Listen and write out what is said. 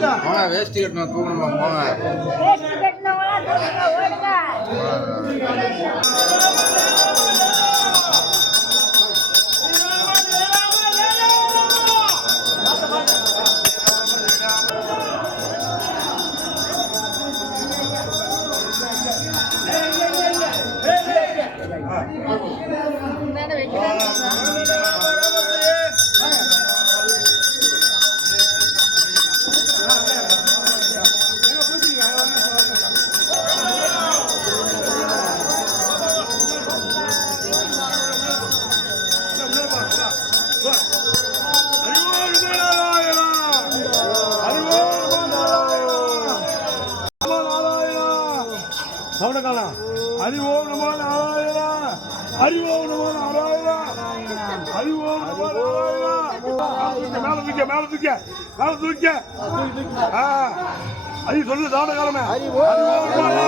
போங்க வேஷ்டி கட்டணும் தூங்கணும்? போங்க வேஷ்டி கட்டினவங்களா ஓடுங்க ஹரிஓம் நமோ நாராயணா. ஹரிஓம் நமோ நாராயணா. ஹரிஓம் நமோ நாராயணா. மேல தூக்க மேல தூக்க. மேல தூக்க. ஆ. ஐயோ சொல்லு தான காலமே ஹரிஓம் நமோ நாராயணா